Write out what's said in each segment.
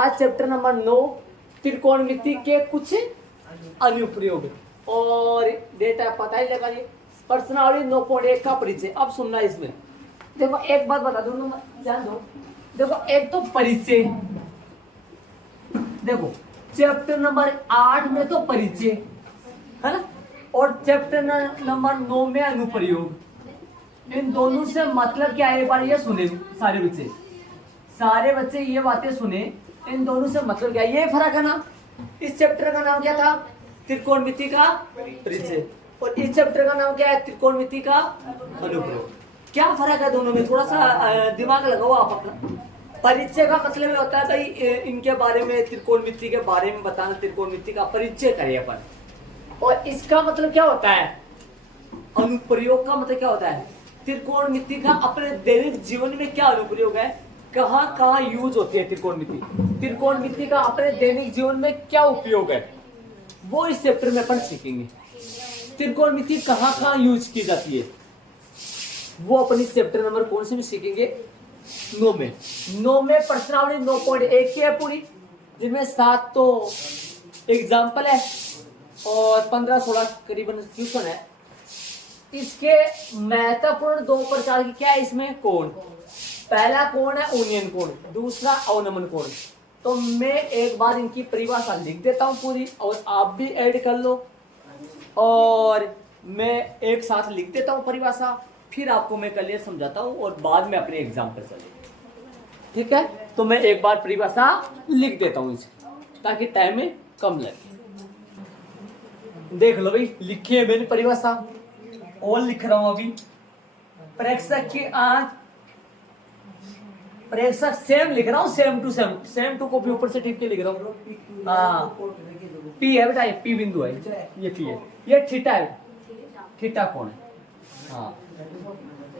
आज chapter number 9 त्रिकोणमिति के कुछ अनुप्रयोग और डेटा पता ही लगा ये प्रश्नावली 9.1 का परिचय। अब सुनना इसमें देखो एक बात बता दूं ध्यान दो। देखो एक तो परिचय, देखो चैप्टर नंबर 8 में तो परिचय है ना, और चैप्टर नंबर 9 में अनुप्रयोग। इन दोनों से मतलब क्या है, एक बार ये सुने सारे बच्चे ये बातें सुने। इन दोनों से मतलब क्या है, ये फर्क है ना। इस चैप्टर का नाम क्या था, त्रिकोणमिति का परिचय, और इस चैप्टर का नाम क्या है, त्रिकोणमिति का अनुप्रयोग। क्या फर्क है दोनों में, थोड़ा सा दिमाग लगाओ आप अपना। परिचय का मतलब ये होता है भाई इनके बारे में, त्रिकोणमिति के बारे में बताना, त्रिकोणमिति का परिचय करें अपन। और इसका मतलब क्या होता है, अनुप्रयोग का मतलब क्या होता है, त्रिकोणमिति का अपने दैनिक जीवन में क्या अनुप्रयोग है, कहाँ कहाँ यूज होती है त्रिकोणमिति, त्रिकोणमिति का अपने दैनिक जीवन में क्या उपयोग है, वो इस चैप्टर में अपन सीखेंगे। त्रिकोणमिति कहाँ कहाँ यूज की जाती है वो अपन इस चैप्टर नंबर कौन से में सीखेंगे, 9 में प्रश्नावली 9.1 की है पूरी, जिनमें 7 तो एग्जाम्पल है और 15-16 करीबन क्वेश्चन है। इसके महत्वपूर्ण 2 प्रकार की क्या है इसमें, कोण। पहला कोण है उन्नयन कोण, दूसरा अवनमन कोण। तो मैं एक बार इनकी परिभाषा लिख देता हूं पूरी, और आप भी ऐड कर लो, और मैं एक साथ लिख देता हूं परिभाषा, फिर आपको मैं क्लियर समझाता हूं और बाद में अपने एग्जाम्पल चले। ठीक है, तो मैं एक बार परिभाषा लिख देता हूं इसे, ताकि टाइम में कम लगे। देख लो भाई, लिखी है मैंने परिभाषा और लिख रहा हूं अभी। प्रेक्षक की आंख, प्रेक्षक सेम लिख रहा हूं, सेम टू कॉपी ऊपर से टिप के लिख रहा हूं। हाँ पी है बेटा, ये पी बिंदु है, ये पी है, ये थीटा है, थीटा कौन है। हाँ,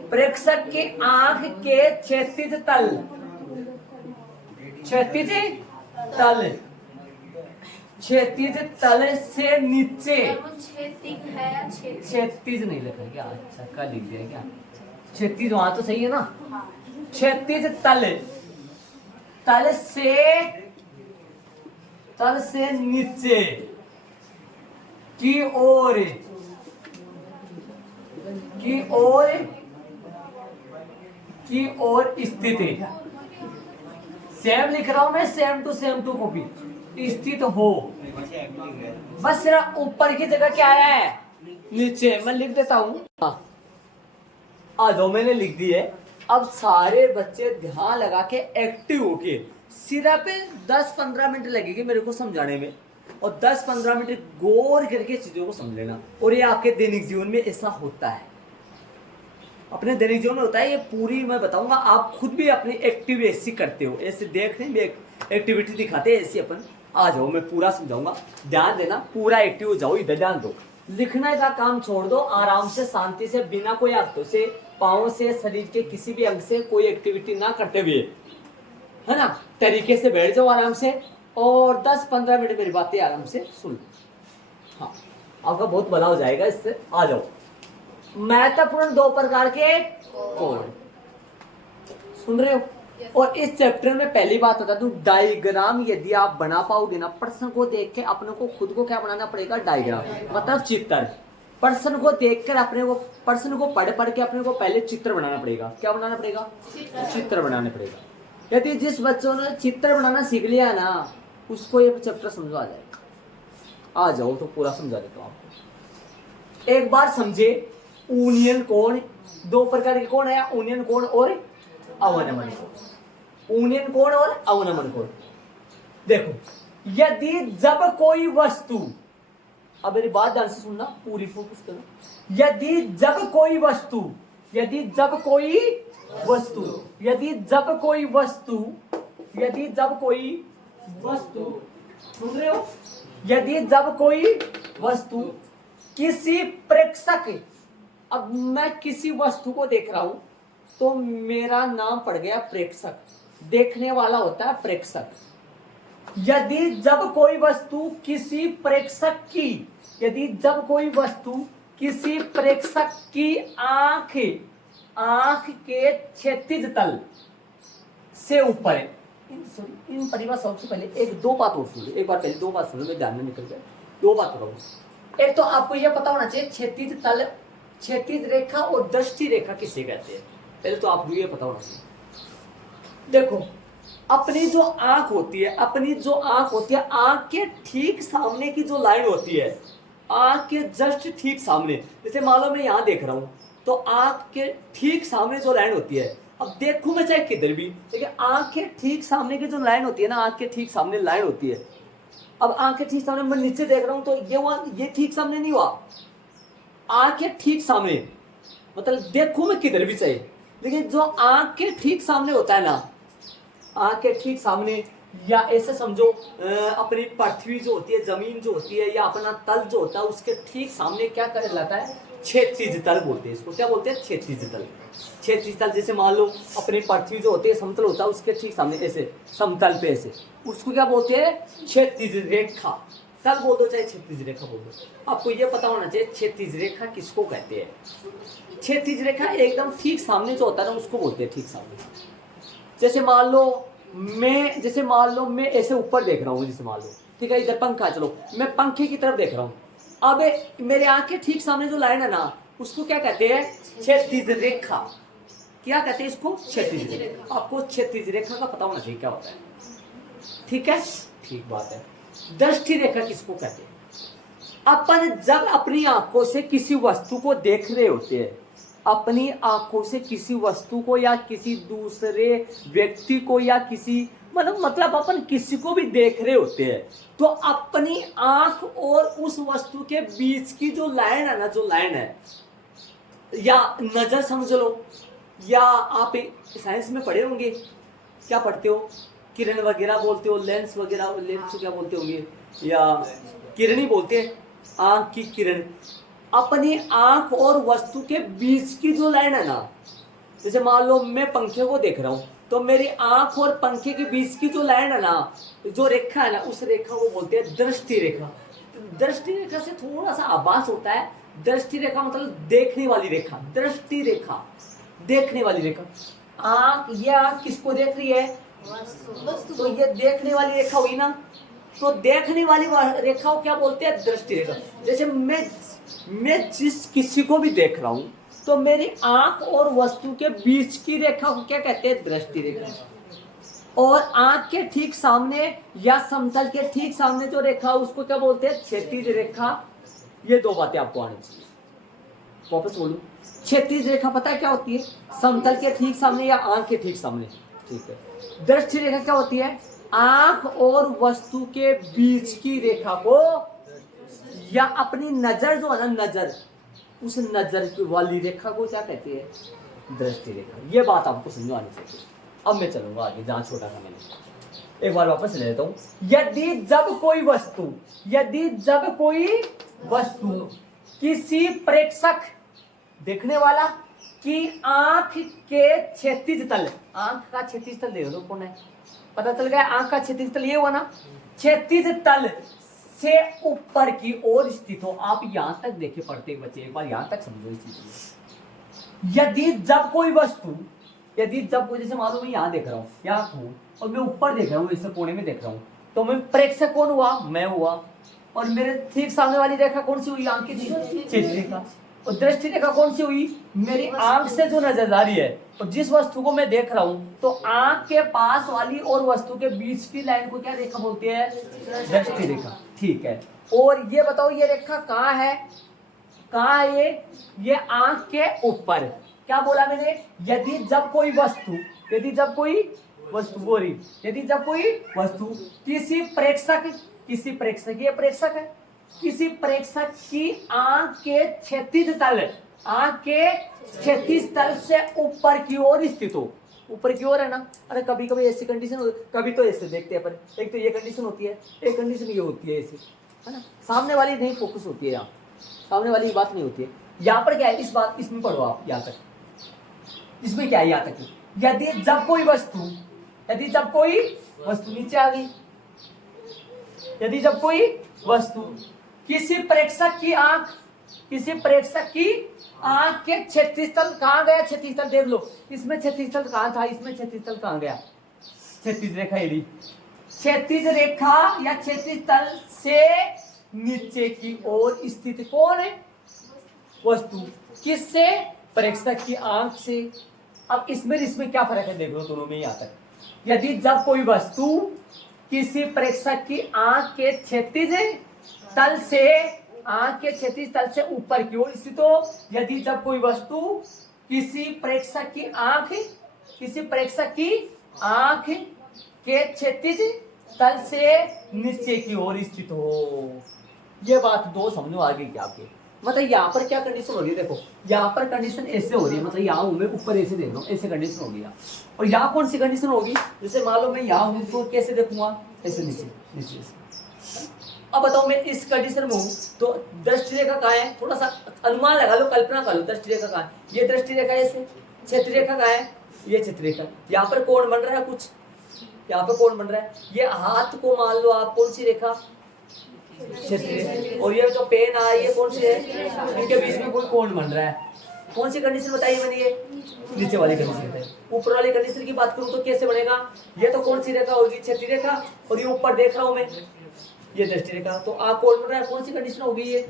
प्रेक्षक की आंख के क्षैतिज तल, क्षैतिज तल से नीचे, क्षैतिज नहीं लिखा क्या, अच्छा का लिख दिया क्या, क्षैतिज वहां तो सही है ना। क्षैतिज तल से नीचे की ओर स्थित है। सेम लिख रहा हूं मैं, सेम टू कॉपी, स्थित हो। बस सिर्फ ऊपर की जगह क्या है, नीचे। मैं लिख देता हूं, आ जाओ, मैंने लिख दी है। अब सारे बच्चे ध्यान लगा के एक्टिव होके, सिर्फ 10-15 मिनट लगेगी मेरे को समझाने में, और 10-15 मिनट गौर करके चीजों को समझ लेना। और ये आपके दैनिक जीवन में ऐसा होता है, अपने दैनिक जीवन में होता है ये। पूरी मैं बताऊंगा, आप खुद भी अपनी एक्टिव ऐसी करते हो, ऐसे देख रहे हैं एक्टिविटी दिखाते हैं ऐसी अपन। आ जाओ, मैं पूरा समझाऊंगा, ध्यान देना, पूरा एक्टिव हो जाओ, इधर ध्यान दो। लिखने का काम छोड़ दो, आराम से शांति से, बिना कोई हाथों से, पाँव से, शरीर के किसी भी अंग से कोई एक्टिविटी ना करते हुए, है ना, तरीके से बैठ जाओ आराम से, और 10-15 मिनट मेरी बातें आराम से सुन। हाँ, आपका बहुत भला हो जाएगा इससे। आ जाओ, महत्वपूर्ण 2 प्रकार के कोण सुन रहे हो। और इस चैप्टर में पहली बात बता दूं, डायग्राम यदि आप बना पाओगे ना, प्रश्न को देख के अपने को खुद को क्या बनाना पड़ेगा, डायग्राम मतलब चित्र। प्रश्न को देखकर अपने को, प्रश्न को पढ़ के अपने को पहले चित्र बनाना पड़ेगा। क्या बनाना पड़ेगा, चित्र बनाना पड़ेगा। यदि जिस बच्चों ने चित्र बनाना सीख लिया ना, उसको ये चैप्टर समझ आ जाएगा। आ जाओ, तो पूरा समझा देता हूं आपको। एक बार समझे, उन्नयन कोण, 2 प्रकार के कोण है, उन्नयन कोण और अवनमन कोण। उन्नयन कोण और अवनमन कोण। देखो, यदि जब कोई वस्तु, अब मेरी बात ध्यान से सुनना, पूरी फोकस करना। यदि जब कोई वस्तु सुन रहे हो, यदि जब कोई वस्तु किसी प्रेक्षक, अब मैं किसी वस्तु को देख रहा हूं तो मेरा नाम पड़ गया प्रेक्षक, देखने वाला होता है प्रेक्षक। यदि जब कोई वस्तु किसी प्रेक्षक की आंख के क्षैतिज तल से ऊपर है, इन परिभाषाओं से पहले एक दो बात और सुन लो, एक बार पहले दो बात सुनो, मैं ध्यान में निकल गया, दो बात बताऊँ। एक तो आपको यह पता होना चाहिए क्षैतिज तल, क्षैतिज रेखा और दृष्टि रेखा किसे कहते हैं, पहले तो आपको ये पता होना चाहिए। देखो अपनी जो आंख होती है, अपनी जो आंख होती है, आंख के ठीक सामने की जो लाइन होती है, आंख के जस्ट ठीक सामने, जैसे मान लो मैं यहाँ देख रहा हूँ, तो आंख के ठीक सामने जो लाइन होती है, अब देखूं मैं चाहे किधर भी, लेकिन आंख के ठीक सामने की जो लाइन होती है ना, आंख के ठीक सामने लाइन होती है। अब आंख के ठीक सामने मैं नीचे देख रहा हूं तो ये हुआ, ये ठीक सामने नहीं हुआ, आंख के ठीक सामने, मतलब देखूं मैं किधर भी चाहे, लेकिन जो आंख के ठीक सामने होता है ना, आंख के ठीक सामने, या ऐसे समझो अपनी पृथ्वी जो होती है, जमीन जो होती है, या अपना तल जो होता है, उसके ठीक सामने क्या कर लाता है, क्षैतिज तल बोलते हैं इसको। क्या बोलते हैं? क्षैतिज तल। क्षैतिज तल, जैसे मान लो अपनी पृथ्वी जो होती है समतल होता है, उसके ठीक सामने ऐसे समतल पे ऐसे, उसको क्या बोलते हैं? क्षैतिज रेखा। तल बोल दो चाहे क्षैतिज रेखा बोल दो, आपको ये पता होना चाहिए क्षैतिज रेखा किसको कहते हैं। क्षैतिज रेखा एकदम ठीक सामने जो होता है ना, उसको बोलते हैं ठीक सामने। जैसे मान लो मैं ऐसे ऊपर देख रहा हूँ, जैसे मान लो, ठीक है, इधर पंखा, चलो मैं पंखे की तरफ देख रहा हूँ, अब मेरे आंख के ठीक सामने जो लाइन है ना, उसको क्या कहते हैं? क्षैतिज रेखा। क्या कहते हैं इसको? क्षैतिज रेखा। आपको क्षैतिज रेखा का पता होना चाहिए क्या होता है, ठीक है, ठीक बात है। दृष्टि रेखा किसको कहते हैं? अपन जब अपनी आंखों से किसी वस्तु को देख रहे होते हैं, अपनी आंखों से किसी वस्तु को या किसी दूसरे व्यक्ति को या किसी मतलब अपन किसी को भी देख रहे होते हैं, तो अपनी आंख और उस वस्तु के बीच की जो लाइन है ना, जो लाइन है, या नजर समझ लो, या आप साइंस में पढ़े होंगे, क्या पढ़ते हो, किरण वगैरह बोलते हो, लेंस वगैरह, लेंस क्या बोलते होंगे, या किरण ही बोलते हैं, आंख की किरण। अपनी आंख और वस्तु के बीच की जो लाइन है ना, जैसे मान लो मैं पंखे को देख रहा हूं, तो मेरी आंख और पंखे के बीच की जो लाइन है ना, जो रेखा है ना, उस रेखा को बोलते हैं दृष्टि रेखा। दृष्टि रेखा से थोड़ा सा आभास होता है, दृष्टि रेखा मतलब देखने वाली रेखा, दृष्टि रेखा देखने वाली रेखा। आंख, ये आंख किसको देख रही है? तो ये देखने वाली रेखा हुई ना, तो देखने वाली रेखा को क्या बोलते हैं? दृष्टि रेखा। जैसे मैं जिस किसी को भी देख रहा हूं, तो मेरी आंख और वस्तु के बीच की रेखा को क्या कहते हैं? दृष्टि रेखा। और आंख के ठीक सामने या समतल के ठीक सामने जो रेखा, उसको क्या बोलते हैं? क्षैतिज रेखा। ये दो बातें आपको आनी चाहिए। वापस बोलूं, क्षैतिज रेखा पता है क्या होती है? समतल के ठीक सामने या आंख के ठीक सामने, ठीक है। दृष्टि रेखा क्या होती है? आंख और वस्तु के बीच की रेखा को, या अपनी नजर जो है ना, नजर, उस नजर की वाली रेखा को क्या कहते हैं? दृष्टि रेखा। ये बात आपको समझ आनी चाहिए। अब मैं चलूंगा आगे, जहां छोटा था मैंने, एक बार वापस ले लेता हूं। यदि जब कोई वस्तु किसी प्रेक्षक, देखने वाला की आंख के क्षैतिज तल, आंख का क्षैतिज तल देख लो कौन है, पता चल गया? आंख का क्षैतिज तल ये हुआ ना, क्षैतिज तल से ऊपर की ओर स्थित हो। आप यहां तक देखिए पढ़ते बच्चे, एक बार यहां तक समझो इस चीज को। यदि जब कोई वस्तु, जैसे मान लो मैं यहां देख रहा हूं, यहां हूं, और मैं ऊपर देख रहा हूं, इस कोने में देख रहा हूं, तो मैं प्रेक्षक कौन हुआ? मैं हुआ। और मेरे ठीक सामने वाली रेखा कौन सी हुई? आंख की क्षैतिज रेखा। और दृष्टि रेखा कौन सी हुई? मेरी आंख से जो नजरदारी है, और जिस वस्तु को मैं देख रहा हूं, तो आंख के पास वाली और वस्तु के बीच की लाइन को क्या रेखा बोलते हैं? दृष्टि रेखा, ठीक है। और ये बताओ, ये रेखा कहाँ है? कहाँ है ये आंख के ऊपर। क्या बोला मैंने? यदि जब कोई वस्तु किसी प्रेक्षक, ये प्रेक्षक है, किसी प्रेक्षक की आंख के क्षैतिज तल से ऊपर की ओर स्थित हो। ऊपर की ओर है ना, अरे कभी कभी ऐसी कंडीशन होती, कभी तो ऐसे देखते हैं अपन, एक तो ये कंडीशन होती है, एक कंडीशन ये होती है ऐसे, है ना, सामने वाली नहीं फोकस होती है, यहाँ सामने वाली बात नहीं होती है। यहाँ पर क्या है, इसमें पढ़ो आप, यहाँ तक, इसमें क्या है, यहाँ तक, यदि जब कोई वस्तु नीचे आ गई, यदि जब कोई वस्तु किसी प्रेक्षक की आंख के क्षैतिज तल, कहां गया क्षैतिज तल? देख लो, इसमें क्षैतिज तल कहां था, इसमें क्षैतिज तल कहां गया? क्षैतिज रेखा एडी, क्षैतिज रेखा या क्षैतिज तल से नीचे की ओर स्थित कौन है? वस्तु। किससे? प्रेक्षक की आंख से। अब इसमें क्या फर्क है देख लो दोनों में यहाँ तक। यदि जब कोई वस्तु किसी प्रेक्षक की आंख के क्षैतिज तल से, आंख के क्षैतिज तल से ऊपर की ओर स्थित हो, यदि जब कोई वस्तु किसी प्रेक्षक की आंख के क्षैतिज तल से नीचे की ओर स्थित हो। ये बात दो समझो आगे क्या आपके, मतलब यहाँ पर क्या कंडीशन हो रही है, देखो यहाँ पर कंडीशन ऐसे हो रही है, मतलब यहाँ हूँ मैं ऊपर ऐसे देख रहा हूँ, ऐसे कंडीशन होगी यहाँ। और यहाँ कौन सी कंडीशन होगी? जैसे मान लो मैं यहाँ हूँ तो कैसे देखूंगा? ऐसे नीचे नीचे ऐसे। अब बताओ मैं इस कंडीशन में हूँ तो दृष्टि रेखा कहाँ है? थोड़ा सा अनुमान लगा लो, कल्पना कर लो, दृष्टि रेखा कहाँ है? ये दृष्टि रेखा ऐसे, क्षेत्र रेखा कहाँ है? ये क्षेत्र रेखा। यहाँ पर कोण बन रहा है कुछ, यहाँ पर कोण बन रहा है। ये हाथ को मान लो आप, कौन सी रेखा? क्षेत्र। और ये जो पेन आ ये कौन सी है? इनके बीच में कोई कोण बन रहा है। कौन सी कंडीशन बताइए मैंने? ये नीचे वाली कंडीशन है। ऊपर वाली कंडीशन की बात करूं तो कैसे बनेगा? ये तो कौन सी रेखा होगी? क्षेत्र रेखा। और ये ऊपर देख रहा हूं मैं, ये दृष्टि रेखा। तो आप कोण बन रहा है, कौन सी कंडीशन होगी? ये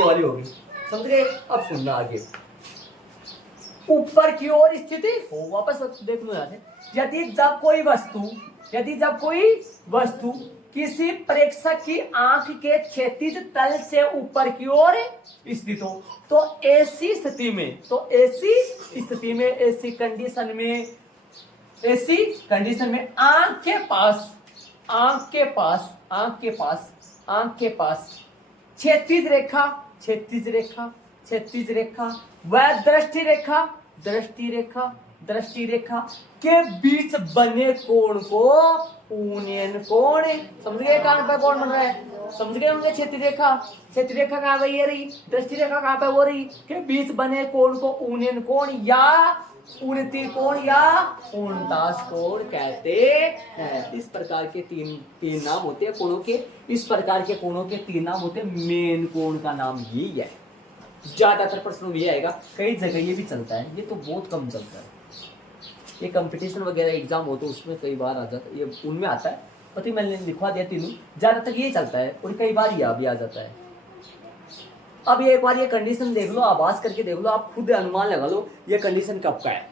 वाली होगी। समझ गए? अब सुनना आगे। ऊपर की ओर स्थिति हो, वापस देख लो यहाँ से। यदि जब कोई वस्तु किसी प्रेक्षक की आंख के क्षैतिज तल से ऊपर की ओर स्थित हो, तो ऐसी कंडीशन में आंख के पास क्षैतिज रेखा व दृष्टि रेखा के बीच बने कोण को ऊनियन कोण। समझ गए कहां पर कोण बन रहा है? समझ गए होंगे। क्षेत्र रेखा कहां पे? ये रही। दृष्टि रेखा कहां पे? वो रही। के बीच बने कोण को ऊनियन कोण या उन्नति कोण या उनतास कोण कहते हैं। इस प्रकार के तीन नाम होते हैं कोणों के। इस प्रकार के कोणों के 3 नाम होते हैं। मेन कोण का नाम यही है। ज्यादातर प्रश्नों में ये आएगा, कई जगह ये भी चलता है, ये तो बहुत कम चलता है। ये कंपटीशन वगैरह एग्जाम हो तो उसमें कई बार आ जाता है, ये उनमें आता है। पति मैंने लिखवा दिया तीनों, ज्यादातर ये चलता है और कई बार ये भी आ जाता है। अब ये एक बार ये कंडीशन देख लो, आभास करके देख लो, आप खुद अनुमान लगा लो ये कंडीशन कब का है।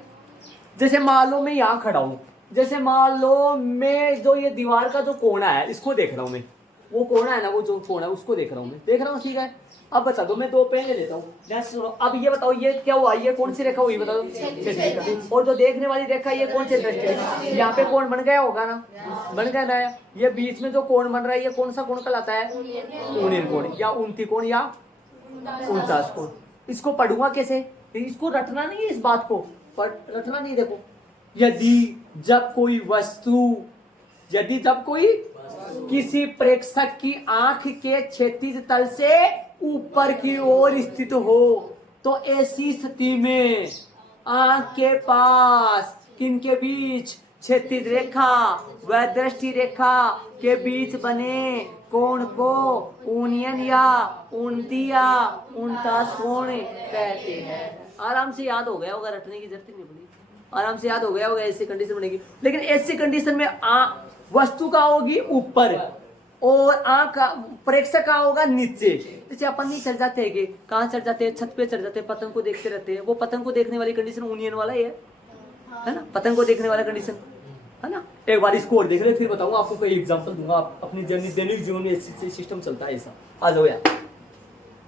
जैसे मान लो मैं यहाँ खड़ा हूँ, जैसे मान लो मैं जो ये दीवार का जो कोना है इसको देख रहा हूँ मैं, वो कोना है ना, वो जो कोना है उसको देख रहा हूँ, ठीक है। अब बता दो, मैं 2 पेन ले लेता हूँ, ध्यान से सुनो। अब ये बताओ ये क्या हुआ, ये कौन सी रेखा हुई बता दो? और जो देखने वाली रेखा ये कौन सी रेखा? यहाँ पे कोण बन गया होगा ना, बन गया ना। ये बीच में जो कोण बन रहा है ये कौन सा कोण कहलाता है? ऊनियन कोण या उन्नति कोण या उनतास कोण। इसको पढ़ूंगा कैसे? इसको रटना नहीं है, इस बात को रटना नहीं। देखो, यदि जब कोई किसी प्रेक्षक की आंख के क्षैतिज तल से ऊपर की ओर स्थित हो, तो ऐसी स्थिति में आंख के पास किनके बीच? क्षैतिज रेखा व दृष्टि रेखा के बीच बने कोण को ऊनियन या उन्नति या उनतास कोण कहते हैं। आराम से याद हो गया होगा, रटने की जरूरत नहीं पड़ी, आराम से याद हो गया होगा। ऐसी कंडीशन बनेगी, लेकिन ऐसी कंडीशन में वस्तु का होगी ऊपर और आंख का प्रेक्षक का होगा नीचे। जैसे अपन नहीं चढ़ जाते हैं, कहाँ चढ़ जाते हैं? छत पे चढ़ जाते हैं, पतंग को देखते रहते हैं। वो पतंग को देखने वाली कंडीशन यूनियन वाला ही है ना, पतंग को देखने वाला कंडीशन है ना। एक बार इसको और देख ले, फिर बताऊंगा आपको, कोई एग्जांपल दूंगा। अपनी दैनिक जीवन में ऐसी सिस्टम चलता है ऐसा। आ जाओ यार।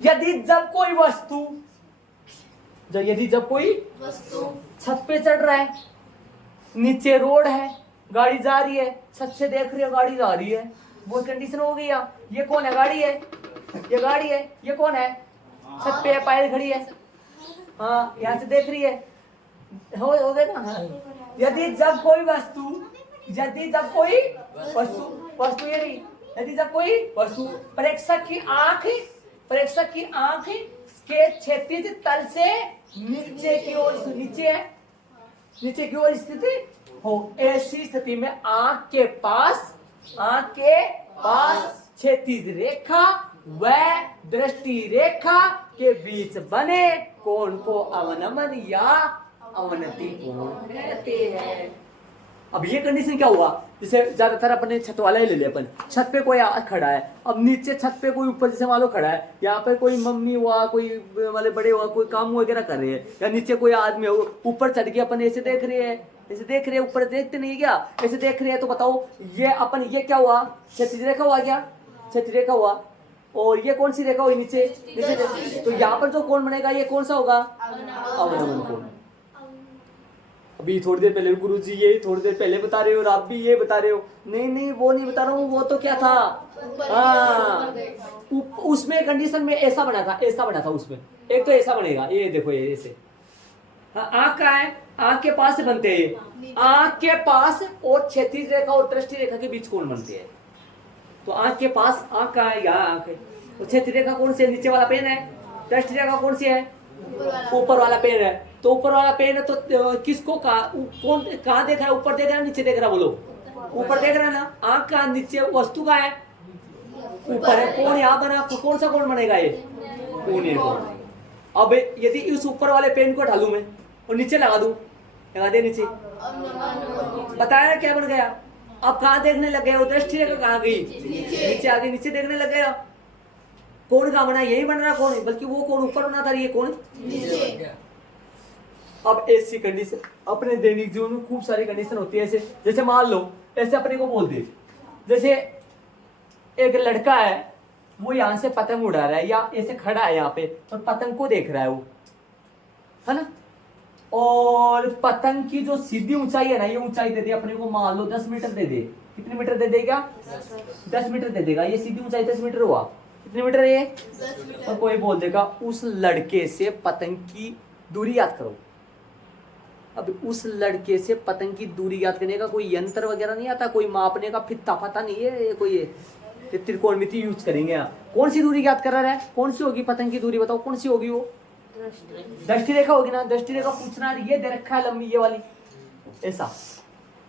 यदि जब कोई वस्तु छत पे चढ़ रहा है, नीचे रोड है, गाड़ी जा रही है, छत से देख रही है गाड़ी जा रही है, वो कंडीशन हो गई। ये कौन है? गाड़ी है, ये गाड़ी है। ये कौन है? छत पे है, पायल खड़ी है, हाँ, यहाँ से देख रही है, हो गए ना। हाँ। यदि जब कोई वस्तु प्रेक्षक की आंख के क्षैतिज तल से नीचे की ओर स्थिति हो, ऐसी स्थिति में आंख के पास क्षैतिज रेखा व दृष्टि रेखा के बीच बने कोण को अवनमन या अवनति कोण कहते हैं। अब ये कंडीशन क्या हुआ, जैसे ज्यादातर अपने छत वाला ही ले लिया अपन, छत पे कोई खड़ा है, अब नीचे छत पे कोई ऊपर जैसे मान लो खड़ा है, यहाँ पे कोई मम्मी हुआ, कोई वाले बड़े हुआ, कोई काम वगैरह कर रहे हैं, या नीचे कोई आदमी हो, ऊपर चढ़ के अपन ऐसे देख रहे हैं, ऐसे देख रहे हैं, ऊपर देखते नहीं क्या, ऐसे देख रहे हैं, तो बताओ ये अपन ये क्या हुआ, क्षैतिज रेखा हुआ क्या, क्षैतिज रेखा हुआ, और ये कौन सी रेखा हुई नीचे, तो यहाँ पर जो कोण बनेगा ये कौन सा होगा, अवनमन कोण। अभी थोड़ी देर पहले गुरुजी ये थोड़ी देर पहले बता रहे हो और आप भी ये बता रहे हो, नहीं नहीं वो नहीं बता रहा हूँ, वो तो क्या था, हाँ उसमें कंडीशन में ऐसा बना था, ऐसा बना था उसमें, एक तो ऐसा बनेगा, ये देखो ये ऐसे, हाँ आँख का है, आँख के पास से बनते हैं, आँख के पास और क्षैतिज रेखा और दृष्टि रेखा के बीच कोण बनते हैं, तो आँख के पास आँख का है, यहाँ आँख है, तो क्षैतिज रेखा कौन सी है, नीचे वाला पेन है, दृष्टि रेखा कौन सी है, ऊपर वाला पेन है, तो ऊपर वाला पेन है, तो किसको कौन कहाँ देख रहा है, ऊपर देख रहा है नीचे देख रहा है, बोलो ऊपर देख रहा है ना, आँख का नीचे वस्तु का है ऊपर है, कौन यहाँ बना, कौन सा कोण बनेगा ये, कोणीय कोण। अब यदि इस ऊपर वाले पेन को ढालू मैं और नीचे लगा दूं, लगा दे नीचे, बताया क्या बन गया, अब कहाँ देखने लग गया, वो दृष्टि रेखा कहाँ गई, नीचे आ गई, नीचे देखने लग गया, कोण कहाँ बना, यही बन रहा कोण, बल्कि वो कोण ऊपर बना था, ये कोण नीचे। अब ऐसी कंडीशन अपने दैनिक जीवन में खूब सारी कंडीशन होती है, ऐसे जैसे मान लो ऐसे अपने को बोल दे, जैसे एक लड़का है वो यहाँ से पतंग उड़ा रहा है, या ऐसे खड़ा है यहाँ पे और पतंग को देख रहा है वो, है ना, और पतंग की जो सीधी ऊंचाई है ना, ये ऊंचाई दे दे अपने को, मान लो 10 मीटर दे दे, कितने मीटर दे देगा, 10 मीटर दे देगा, ये सीधी ऊंचाई 10 मीटर हुआ, कितने मीटर है ये, और कोई बोल देगा उस लड़के से पतंग की दूरी याद करो। अब उस लड़के से पतंग की दूरी याद करने का कोई यंत्र वगैरह नहीं आता, कोई मापने का फित्ता पता नहीं है, ये कोई ये त्रिकोणमिति यूज करेंगे यहाँ, कौन सी दूरी याद कर रहा है, कौन सी होगी पतंग की दूरी, बताओ कौन सी होगी, वो दृष्टि रेखा होगी ना, दृष्टि रेखा पूछना, ये दे रखा है लंबी ये वाली, ऐसा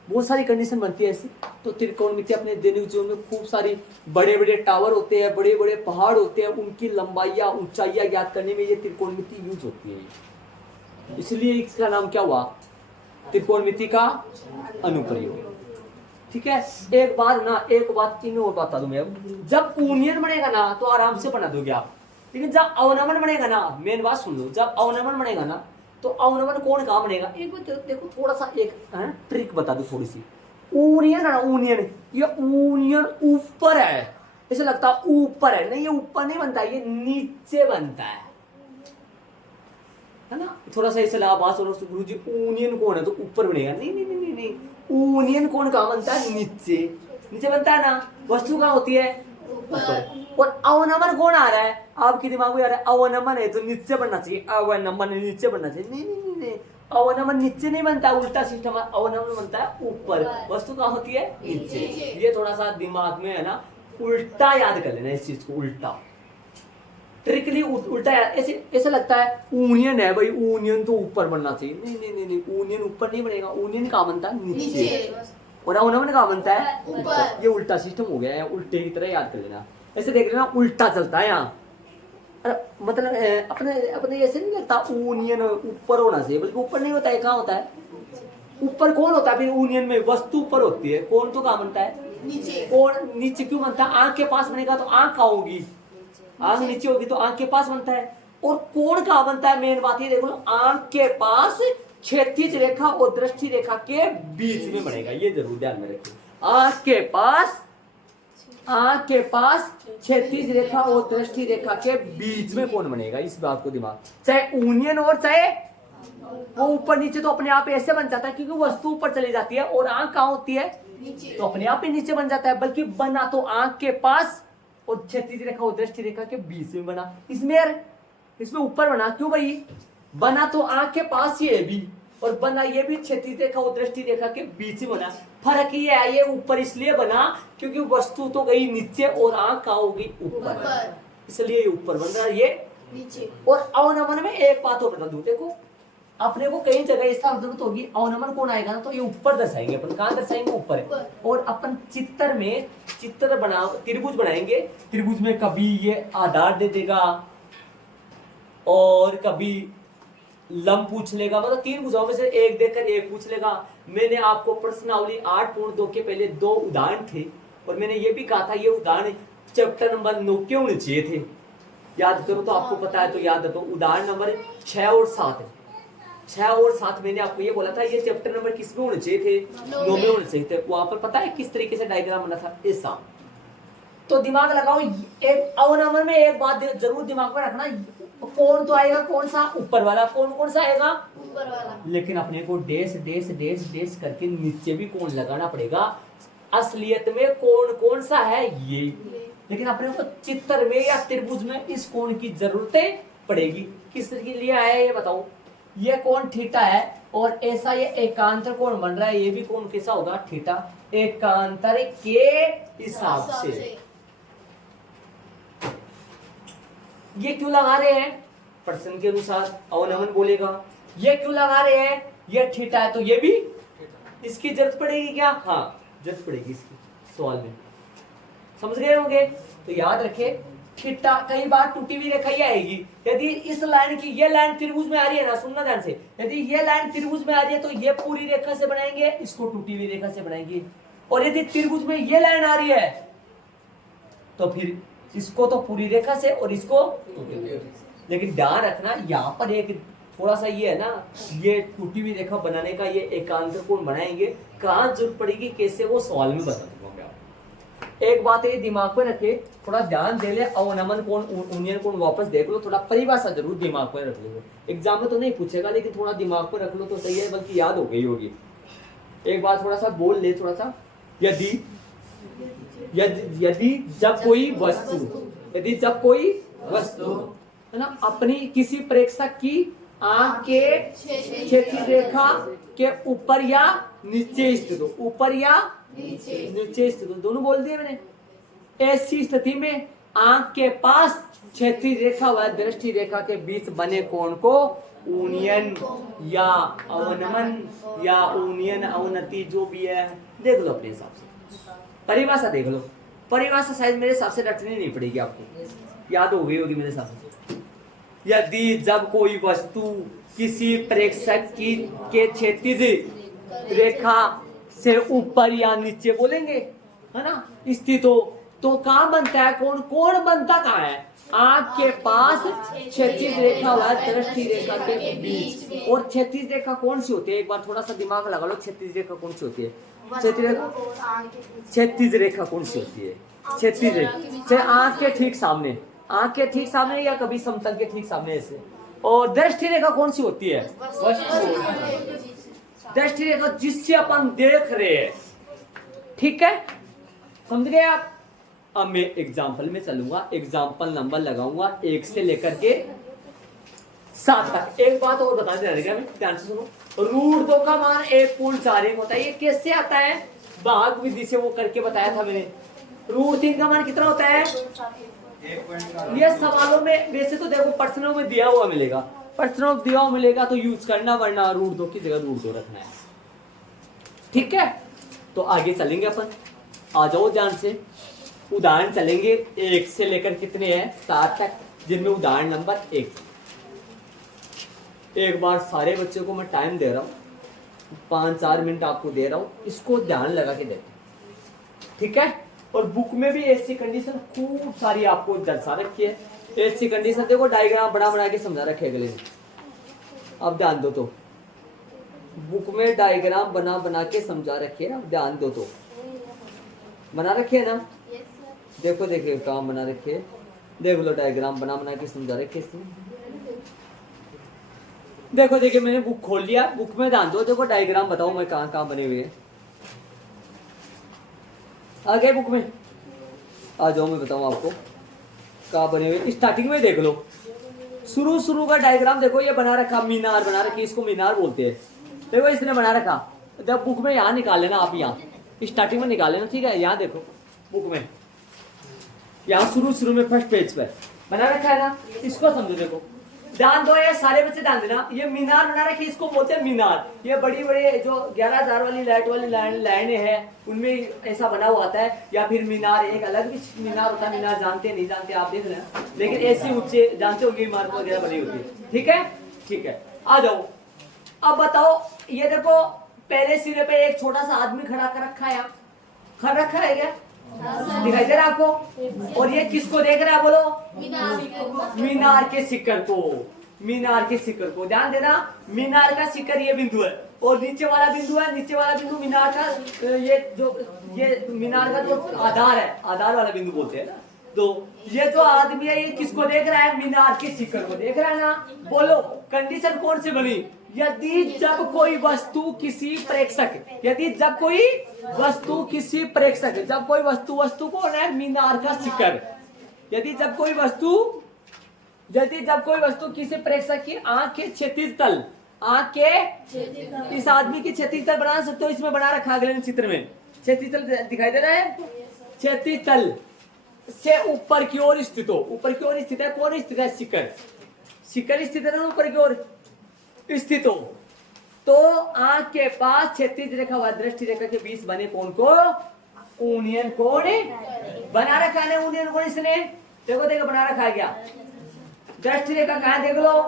बहुत सारी कंडीशन बनती है ऐसी। तो त्रिकोणमिति अपने दैनिक जीवन में खूब सारी, बड़े बड़े टावर होते हैं, बड़े बड़े पहाड़ होते हैं, उनकी लंबाइयाँ ऊंचाइयाँ ज्ञात करने में ये त्रिकोणमिति यूज होती है, इसलिए इसका नाम क्या हुआ, त्रिकोणमिति का अनुप्रयोग। ठीक है, एक बात तीन और बता दूं मैं, जब यूनियन बनेगा ना तो आराम से बना दोगे आप, लेकिन जब अवनमन बनेगा ना, मेन बात सुन लो, जब अवनमन बनेगा ना तो अवनमन कौन कहाँ बनेगा, एक बार देखो थोड़ा सा एक ट्रिक बता दो थोड़ी सी, यूनियन है ना, यूनियन, ये यूनियन ऊपर है, ऐसे लगता है ऊपर है, नहीं ये ऊपर नहीं बनता, ये नीचे बनता है ना, थोड़ा सा ऐसे लगा बात सुनो गुरु जी, यूनियन कौन है तो ऊपर बनेगा, नहीं नहीं नहीं नहीं, यूनियन कौन कहाँ बनता है, नीचे, नीचे बनता है ना, वस्तु कहाँ होती है ऊपर, और अवनमन कौन आ रहा है आपके दिमाग में, आ रहा है अवनमन है तो नीचे बनना चाहिए, अवनमन नीचे बनना चाहिए, नहीं नहीं नहीं नहीं, अवनमन नीचे नहीं बनता, उल्टा सिस्टम है, अवनमन बनता है ऊपर, वस्तु कहाँ होती है नीचे, ये थोड़ा सा दिमाग में है ना उल्टा याद कर लेना इस चीज को, उल्टा ट्रिकली उल्टा, ऐसे ऐसा लगता है यूनियन है भाई, यूनियन तो ऊपर बनना चाहिए, नहीं नहीं नहीं नहीं, यूनियन ऊपर नहीं बनेगा, यूनियन कहाँ बनता है नीचे, और अवनमन कहाँ बनता है ऊपर, ये उल्टा सिस्टम हो गया है, उल्टे की तरह याद कर लेना, ऐसे देख लेना उल्टा चलता है यहाँ, मतलब अपने अपने ऐसे नहीं लगता यूनियन ऊपर होना चाहिए, बल्कि ऊपर नहीं होता है, कहाँ होता है ऊपर, कौन होता है फिर यूनियन में, वस्तु ऊपर होती है, कौन तो कहाँ बनता है नीचे, कौन नीचे क्यों बनता है, आँख के पास बनेगा तो आँख कहाँ होगी, आँख नीचे होगी तो आँख के पास बनता है, और कोण कहाँ बनता है, मेन बात ये देखो, आँख के पास क्षैतिज रेखा और दृष्टि रेखा के बीच में बनेगा, ये जरूर ध्यान में रखिए, आँख के पास क्षैतिज रेखा और दृष्टि रेखा के बीच में कोण बनेगा, इस बात को दिमाग, चाहे यूनियन और चाहे वो ऊपर नीचे, तो अपने आप ऐसे बन जाता है क्योंकि वस्तु ऊपर चली जाती है, और आँख कहाँ होती है नीचे, तो अपने आप ही नीचे बन जाता है, बल्कि बना तो आँख के पास और क्षैतिज रेखा और दृष्टि रेखा के बीच में बना, इसमें ऊपर बना क्यों भाई, बना तो आँख के पास ही है भी, और बना ये भी क्षैतिज रेखा और दृष्टि रेखा के बीच में बना, फर्क ये है, ये ऊपर इसलिए बना क्योंकि वस्तु तो गई नीचे और आँख कहाँ होगी ऊपर, इसलिए ऊपर बन रहा है, ये नीचे। और अवनमन में एक बात और बता दूं, देखो अपने को कई जगह ऐसा जरूरत होगी, अवनमन कौन आएगा ना तो ये ऊपर दर्शाएंगे, अपन कहाँ दर्शाएंगे ऊपर है, और अपन चित्र में चित्र बना त्रिभुज बनाएंगे, त्रिभुज में कभी ये आधार दे देगा और कभी लम पूछ लेगा, मतलब 3 भुजाओं में से एक देखकर एक पूछ लेगा। मैंने आपको प्रश्नावली 8.2 के पहले 2 उदाहरण थे और मैंने ये भी कहा था ये उदाहरण चैप्टर नंबर 9 के होने चाहिए थे। याद करो तो आपको पता है तो याद रखो। उदाहरण नंबर 6 और 7 6 और 7 मैंने आपको ये बोला था ये चैप्टर नंबर किस में होने चाहिए थे? 9 में होने चाहिए थे। वहां पर पता है किस तरीके से डायग्राम बना था? ऐसा। तो दिमाग लगाओ, एक अवनंबर में एक बात जरूर दिमाग में रखना, कौन तो आएगा, कौन सा? ऊपर वाला। कौन कौन सा आएगा? ऊपर वाला। लेकिन अपने को डेस डेस डेस डेस करके नीचे भी कौन लगाना पड़ेगा। असलियत में कौन कौन सा है ये, लेकिन अपने को चित्र में या त्रिभुज में इस कोण की जरूरत पड़ेगी। किस के लिए आया ये बताओ? ये कोण थीटा है और ऐसा ये एकांतर कोण बन रहा है, ये भी कोण कैसा होगा? थीटा। एकांतर के हिसाब से ये क्यों लगा रहे हैं? प्रश्न के अनुसार अवनमन बोलेगा ये क्यों लगा रहे हैं? ये थीटा है तो ये भी इसकी जरूरत पड़ेगी क्या? हाँ जरूरत पड़ेगी इसकी, सवाल में समझ गए होंगे। तो याद रखे थीटा कई बार टूटी हुई रेखा ही आएगी। यदि इस लाइन की ये लाइन त्रिभुज में आ रही है ना, सुनना ध्यान से, यदि ये लाइन त्रिभुज में आ रही है तो ये पूरी रेखा से बनाएंगे, इसको टूटी हुई रेखा से बनाएंगे। और यदि त्रिभुज में ये लाइन आ रही है तो फिर इसको तो पूरी रेखा से और इसको, लेकिन ध्यान रखना यहाँ पर एक थोड़ा सा ये है ना, ये टूटी हुई रेखा बनाने का ये एकांतर कोण बनाएंगे, कहाँ जरूरत पड़ेगी कैसे वो सवाल में बता दूंगा मैं आपको। एक बात ये दिमाग में रखे, थोड़ा ध्यान दे ले, अवनमन कोण यूनियन कोण वापस देख लो, थोड़ा परिभाषा जरूर दिमाग में रख लो। एग्जाम में तो नहीं पूछेगा लेकिन थोड़ा दिमाग में रख लो तो सही है, बल्कि याद हो गई होगी। एक बार थोड़ा सा बोल ले, थोड़ा सा। यदि जब कोई वस्तु है ना अपनी किसी प्रेक्षक की आंख के क्षैतिज रेखा के ऊपर या नीचे स्थित हो, ऊपर या नीचे स्थित हो, दोनों बोल दिए मैंने। ऐसी स्थिति में आंख के पास क्षैतिज रेखा व दृष्टि रेखा के बीच बने कोण को यूनियन या अवनमन या यूनियन अवनति जो भी है देख लो अपने हिसाब से। परिभाषा देख लो, परिभाषा शायद मेरे हिसाब से रटनी नहीं पड़ेगी, आपको याद हो गई होगी मेरे हिसाब से। यदि जब कोई वस्तु किसी प्रेक्षक की के क्षैतिज रेखा से ऊपर या नीचे बोलेंगे है ना स्थित हो तो कहाँ बनता है कोण? कोण बनता कहाँ है? आंख के पास क्षैतिज रेखा व दृष्टि रेखा के बीच। और क्षैतिज रेखा कौन सी होती है? एक बार थोड़ा सा दिमाग लगा लो, क्षैतिज रेखा कौन सी होती है? क्षैतिज रेखा कौन सी होती है? क्षैतिज रेखा आंख के ठीक सामने, आंख के ठीक सामने या कभी समतल के ठीक सामने ऐसे। और दृष्टि रेखा कौन सी होती है? दृष्टि रेखा जिससे अपन देख रहे हैं, ठीक है, समझ गए आप? अब मैं एग्जाम्पल में चलूंगा, एग्जाम्पल नंबर लगाऊंगा 1 से लेकर के 7 तक। एक बात और बता देगा, मैं ध्यान से सुनो। √2 का मान 1.41 होता है। ये कैसे आता है? भाग विधि से वो करके बताया था मैंने। √3 का मान कितना होता है? ये सवालों में वैसे तो देखो प्रश्नों में दिया हुआ मिलेगा, प्रश्नों में दिया हुआ मिलेगा तो यूज करना, वरना √2 की जगह √2 रखना है, ठीक है। तो आगे चलेंगे अपन, आ जाओ ध्यान से। उदाहरण चलेंगे 1 से लेकर कितने हैं? 7 तक, जिनमें उदाहरण नंबर 1। एक बार सारे बच्चों को मैं टाइम दे रहा हूँ, 5-4 मिनट आपको दे रहा हूँ, इसको ध्यान लगा के देखो, ठीक है। और बुक में भी ऐसी कंडीशन खूब सारी आपको दर्शा रखी है। ऐसी कंडीशन देखो, डायग्राम बना बना के समझा रखे अगले ने। अब ध्यान दो तो, बुक में डायग्राम बना बना के समझा रखे है, अब ध्यान दो तो। बना रखे है ना? देखो देखिए काम बना रखे, देख लो डायग्राम बना बना के समझा रखे इसमें। देखो देखिए मैंने बुक खोल लिया, बुक में ध्यान दो, देखो डायग्राम बताओ मैं कहाँ कहाँ बने हुए हैं। आ गए बुक में? आ जाओ मैं बताऊँ आपको कहाँ बने हुए। स्टार्टिंग में देख लो, शुरू का डायग्राम देखो, ये बना रखा, मीनार बना रखी, इसको मीनार बोलते हैं। देखो इसने बना रखा, जब बुक में यहाँ निकाल लेना आप, यहाँ स्टार्टिंग में निकाल लेना, ठीक है। यहाँ देखो बुक में, यहाँ शुरू में फर्स्ट पेज पर बना रखा है ना, इसको समझो। देखो ध्यान दो, ये सारे बच्चे ध्यान देना, ये मीनार बना रखी, इसको बोलते हैं मीनार। ये बड़ी बड़ी जो 11,000 वाली लाइट वाली लाइनें हैं उनमें ऐसा बना हुआ आता है, या फिर मीनार एक अलग भी मीनार होता है। मीनार जानते नहीं जानते आप देख लेना, लेकिन ऐसे ऊंचे जानते होंगे इमारत वगैरह बनी होती है, ठीक है, ठीक है। आ जाओ। अब बताओ, ये देखो पहले सिरे पे एक छोटा सा आदमी खड़ा कर रखा है, खड़ा रखा है क्या? दिखाई दे रहा है आपको? और ये किसको देख रहा है बोलो? मीनार के शिखर को। मीनार के शिखर को ध्यान देना, मीनार का शिखर ये बिंदु है और नीचे वाला बिंदु है, नीचे वाला बिंदु मीनार का, ये मीनार का जो आधार है, आधार वाला बिंदु बोलते हैं ना। तो ये जो आदमी है ये किसको देख रहा है? मीनार के शिखर को देख रहा है ना। बोलो कंडीशन कौन सी बनी? यदि जब कोई वस्तु किसी प्रेक्षक, यदि जब कोई वस्तु किसी प्रेक्षक, जब कोई वस्तु कौन है? मीनार का शिखर। यदि जब कोई वस्तु किसी प्रेक्षक की आंख के क्षैतिज तल, आंख के इस आदमी की क्षैतिज तल बना सकते हो, इसमें बना रखा अगले चित्र में। क्षैतिज तल दिखाई दे रहा है? क्षैतिज तल से ऊपर की ओर स्थित हो, ऊपर की ओर स्थित है, कौन स्थित है? शिखर। शिखर स्थित है ना, ऊपर की ओर स्थित हो। तो आंख के पास क्षैतिज रेखा व दृष्टि रेखा के बीच बने कोण को यूनियन कोण बना रखा है। यूनियन कोण इसने देखो बना रखा है क्या? दृष्टि रेखा कहाँ देख लो,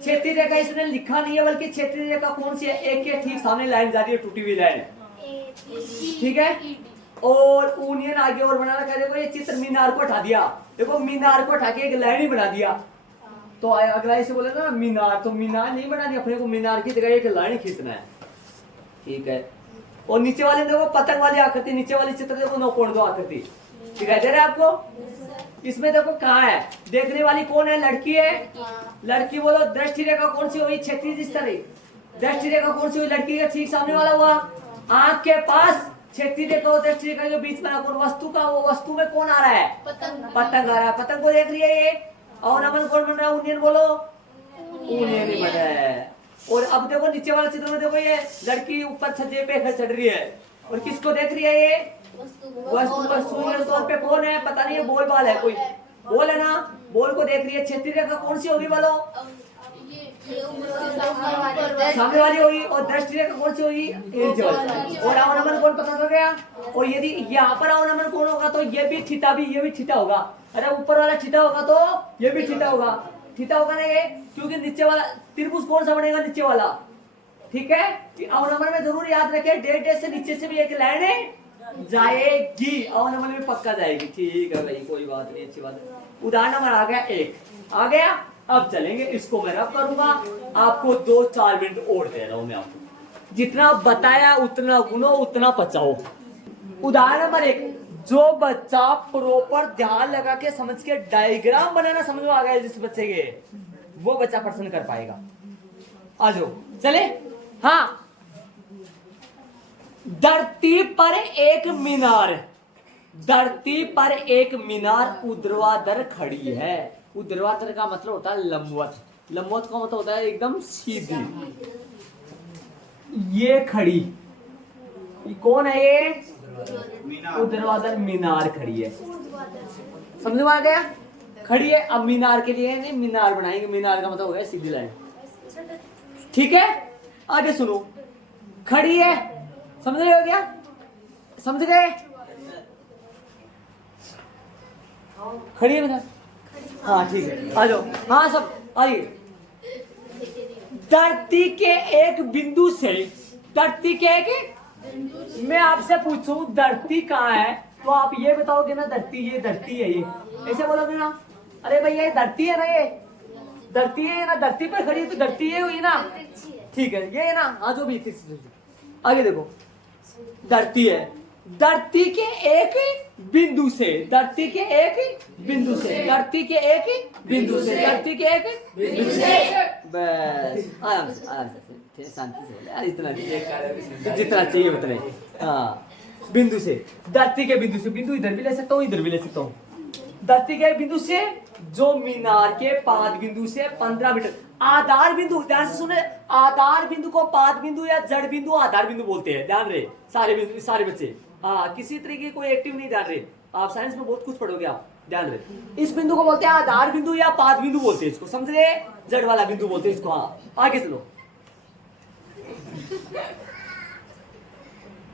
क्षैतिज रेखा इसने लिखा नहीं है, बल्कि क्षैतिज रेखा कौन सी है? एक के ठीक सामने लाइन जा रही है, टूटी हुई लाइन, ठीक है। और यूनियन आगे और बना रखा है। देखो ये चित्र मीनार को हटा दिया, देखो मीनार को हटा के एक लाइन ही बना दिया। तो अगला इसे बोले ना मीनार, तो मीनार नहीं बनानी, अपने को मीनार की जगह एक लाइन खींचना है, ठीक है। और नीचे वाले देखो पतंग वाली आकृति, नीचे वाली चित्र देखो नौकोण दो आकृति दिखाई दे रहा है आपको? इसमें देखो कहाँ है? देखने वाली कौन है? लड़की है। लड़की बोलो दृष्टि रेखा कौन सी हुई? क्षैतिज इस तरह। दृष्टि रेखा कौन सी हुई? लड़की का ठीक सामने वाला हुआ। आंख के पास क्षैतिज रेखा और दृष्टि रेखा के बीच में कौन? वस्तु का, वो वस्तु में कौन आ रहा है? पतंग आ रहा है। पतंग को देख रही है ये। और अमन कौन बन रहा है? यूनियन बोलो, यूनियन ही बन रहा है। और अब देखो नीचे वाले चित्र में देखो ये लड़की ऊपर छज्जे पे चढ़ रही है और किसको देख रही है? ये वस्तु के तौर पे कौन है? पता नहीं है, बोल बाल है कोई, बोल है ना, बोल को देख रही है। क्षैतिज रेखा कौन सी होगी बोलो? सामने वाली होगी। और दृष्टि रेखा कौन सी होगी? और अवनमन कोण पता चल गया। और यदि यहाँ पर अवनमन कोण होगा तो ये भी थीटा होगा। अरे ऊपर वाला थीटा होगा तो ये भी थीटा होगा ना ये, क्योंकि नीचे वाला त्रिभुज कौन सा बनेगा? नीचे वाला, ठीक है। अवनमन में जरूर याद रखे, डेढ़ से नीचे से भी एक लाइन जाएगी, अवनमन में पक्का जाएगी, ठीक है भाई, कोई बात नहीं, अच्छी बात है। उदाहरण नंबर आ गया 1 आ गया। अब चलेंगे, इसको मैं रब करूंगा, आपको 2-4 मिनट और दे रहा हूं मैं आपको। जितना बताया उतना गुनो, उतना पचाओ। उदाहरण नंबर 1, जो बच्चा प्रॉपर ध्यान लगा के समझ के डायग्राम बनाना समझ में आ गया जिस बच्चे के, वो बच्चा प्रश्न कर पाएगा। आ जाओ चले। हाँ, धरती पर एक मीनार ऊर्ध्वाधर खड़ी है। ऊर्ध्वाधर का मतलब होता है लंबवत, लंबवत का मतलब होता है एकदम सीधी। ये खड़ी, ये कौन है? ये ऊर्ध्वाधर मीनार खड़ी है, समझ में आ गया? खड़ी है। अब मीनार के लिए नहीं, मीनार बनाएंगे, मीनार का मतलब हो गया सीधी लाइन, ठीक है। आगे सुनो, खड़ी है, समझ रहे हो क्या? समझ गए? खड़ी है मीनार, हाँ ठीक है, आ जाओ। हाँ सब आइए। धरती के एक बिंदु से, धरती के एक, मैं आपसे पूछूं धरती कहाँ है तो आप ये बताओगे ना धरती, ये धरती है, ये ऐसे बोलोगे ना? अरे भैया ये धरती है ना, ये धरती है ना, धरती पर खड़ी है तो धरती है हुई ना, ठीक है, ये है ना। हाँ जो भी, आगे देखो, धरती है, धरती के एक बिंदु से, धरती के एक बिंदु से, धरती के एक बिंदु से, धरती के एक बिंदु से, बस आराम से शांति से बोले यार, इतना जितना चाहिए उतना। हाँ, बिंदु से, धरती के बिंदु से, बिंदु इधर भी ले सकता हूँ, इधर भी ले सकता हूँ। धरती के बिंदु से जो मीनार के पाद बिंदु से 15 मीटर, आधार बिंदु, ध्यान से सुने, आधार बिंदु को पाद बिंदु या जड़ बिंदु आधार बिंदु बोलते हैं, ध्यान रहे सारे बिंदु, सारे बच्चे। हाँ, किसी तरीके की कोई एक्टिव नहीं, ध्यान रहे, आप साइंस में बहुत कुछ पढ़ोगे आप, ध्यान रहे। इस बिंदु को बोलते हैं आधार बिंदु या पाद बिंदु बोलते हैं इसको, समझ रहे? जड़ वाला बिंदु बोलते हैं इसको। हाँ, आगे चलो।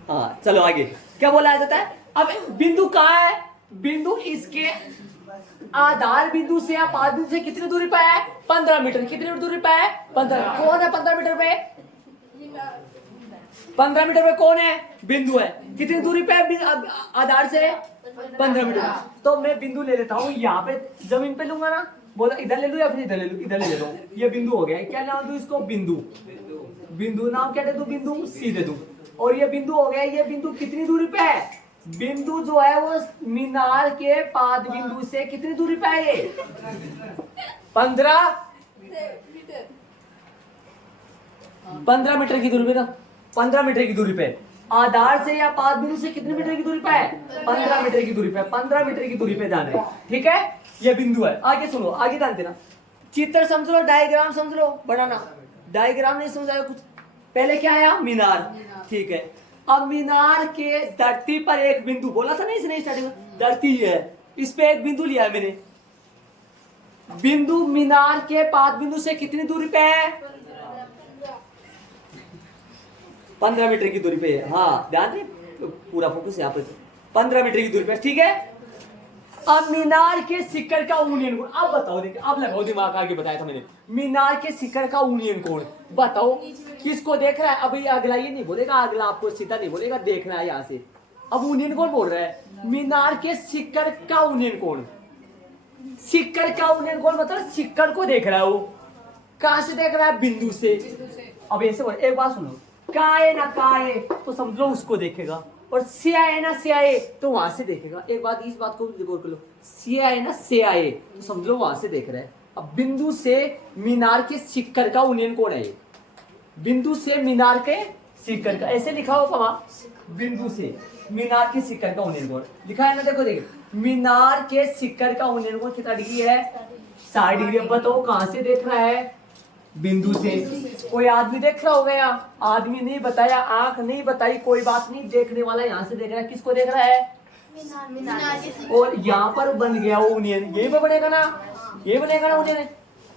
हाँ चलो आगे, क्या बोला जाता है? अब बिंदु कहाँ है? बिंदु इसके आधार बिंदु से या पाद बिंदु से कितनी दूरी पे है? 15 मीटर। कितनी दूरी पे है? 15। कौन है 15 मीटर पे? 15 मीटर पे कौन है? बिंदु है। कितनी दूरी पे है आधार से? 15 मीटर। तो मैं बिंदु ले लेता हूँ, यहाँ पे जमीन पे लूंगा ना, बोला इधर ले लूं या फिर इधर ले लूं? इधर ले लेता हूँ। ये बिंदु हो गया। क्या नाम दूं इसको? बिंदु। बिंदु नाम क्या दे दूं? बिंदु सी दे दूं। और ये बिंदु हो गया। ये बिंदु कितनी दूरी पे है? बिंदु जो है वो मीनार के पाद बिंदु से कितनी दूरी पे है? ये 15 मीटर की दूरी पे ना, 15 मीटर की दूरी पे। आधार से या पाद बिंदु से कितने मीटर की दूरी पे है? 15 मीटर की दूरी पे। 15 मीटर की दूरी पे जाना है। ठीक है, ये बिंदु है। आगे सुनो, आगे ध्यान देना। चित्र समझ लो, डायग्राम समझ लो, बनाना। डायग्राम नहीं समझाया कुछ। पहले क्या आया? मीनार। ठीक है, अब मीनार के धरती पर एक बिंदु, बोला था ना इसने स्टार्टिंग में, धरती है, इस पे एक बिंदु लिया है मैंने। बिंदु मीनार के पाद बिंदु से कितनी दूरी पे है? 15 मीटर की दूरी पे है। हाँ ध्यान दे, पूरा फोकस यहाँ पे। 15 मीटर की दूरी पे। ठीक है, अब मीनार के शिखर का यूनियन कोण। अब बताओ, देखिए अब लगाओ दिमाग, आगे बताया था मैंने। मीनार के शिखर का यूनियन कोण बताओ किसको देख रहा है? अभी अगला ये नहीं बोलेगा, अगला आपको सीधा नहीं बोलेगा, देखना है यहाँ से। अब यूनियन कोण बोल रहा है? मीनार के शिखर का यूनियन कोण। शिखर का यूनियन कोण मतलब शिखर को देख रहा है वो। कहां से देख रहा है? बिंदु से। अब ऐसे बोल, एक बात सुनो, का है ना का है तो समझ लो उसको देखेगा, और से आए ना से आए तो वहां से देखेगा। एक बात, इस बात को गौर कर लो, से आए ना से आए तो समझ लो वहां से देख रहा है। अब बिंदु से मीनार के शिखर का यूनियन कोण है ये। बिंदु से मीनार के शिखर का, ऐसे लिखा होगा वहां, बिंदु से मीनार के शिखर का यूनियन कोण लिखा है ना। देखो देखो, मीनार के शिखर का यूनियन कोण कितना डिग्री है? 60 डिग्री। अब बताओ कहां से देख रहा है? बिंदु से। कोई आदमी देख रहा होगा या? आदमी नहीं बताया, आंख नहीं बताई, कोई बात नहीं, देखने वाला यहाँ से देख रहा है। किसको देख रहा है? और यहाँ पर बन गया वो यूनियन। यही पे बनेगा ना, ये बनेगा ना यूनियन।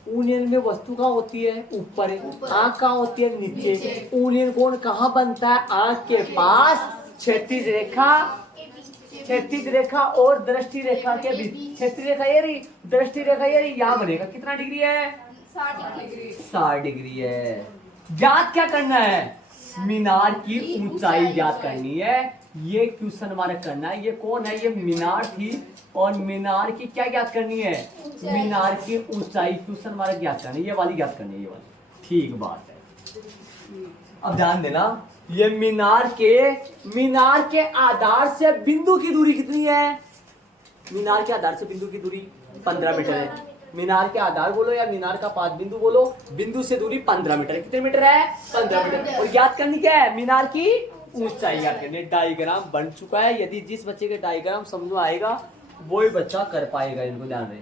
यूनियन में वस्तु कहाँ होती है? ऊपर। आंख कहाँ होती है? नीचे। यूनियन कोण कहाँ बनता है? आंख के पास क्षैतिज रेखा, क्षैतिज रेखा और दृष्टि रेखा के बीच। क्षैतिज रेखा ये रही, दृष्टि रेखा ये रही, यहाँ बनेगा। कितना डिग्री है? 60 डिग्री है। ज्ञात क्या करना है? मीनार की ऊंचाई ज्ञात करनी है। ये क्वेश्चन मार्क करना है। ये कौन है? ये मीनार थी, और मीनार की क्या ज्ञात करनी है? मीनार की ऊंचाई क्वेश्चन मार्क ज्ञात करनी है। ये वाली ज्ञात करनी है, ये वाली। ठीक बात है। अब ध्यान देना, ये मीनार के आधार से बिंदु की दूरी कितनी है? मीनार के आधार से बिंदु की दूरी 15 मीटर है। मीनार के आधार बोलो या मीनार का पाद बिंदु बोलो, बिंदु से दूरी 15 मीटर है। कितने मीटर है? 15 मीटर। और ज्ञात करनी क्या है? मीनार की ऊंचाई ज्ञात करनी। डायग्राम बन चुका है। यदि जिस बच्चे के डायग्राम समझ में आएगा वो ही बच्चा कर पाएगा, इनको ध्यान रहे,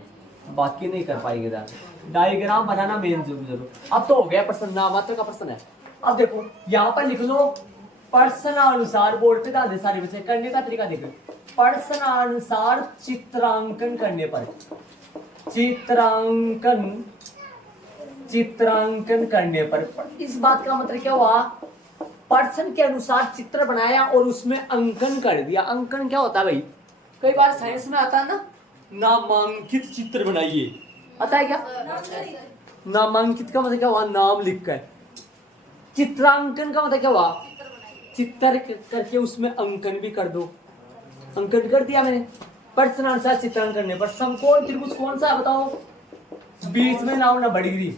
बाकी नहीं कर पाएंगे। डायग्राम बनाना मेन जरूर। अब तो हो गया प्रश्न, नामात्र का प्रश्न है। अब देखो यहाँ पर लिख लो, प्रश्नानुसार, बोर्ड पे डाल दे सारे बच्चे। करने का तरीका देखो, प्रश्नानुसार चित्रांकन करने पर, चित्रांकन करने पर। इस बात का मतलब क्या हुआ? प्रश्न के अनुसार चित्र बनाया और उसमें अंकन कर दिया। अंकन क्या होता है भाई? कई बार साइंस में आता है ना, नामांकित चित्र बनाइए, आता है क्या? नामांकित का मतलब क्या हुआ? नाम लिखकर। चित्रांकन का मतलब क्या हुआ? चित्र करके उसमें अंकन भी कर दो। अंकन कर दिया मैंने। प्रश्नानुसार चित्रांकन करने पर समकोण त्रिभुज कौन सा है बताओ? बीच में नाम 90 डिग्री।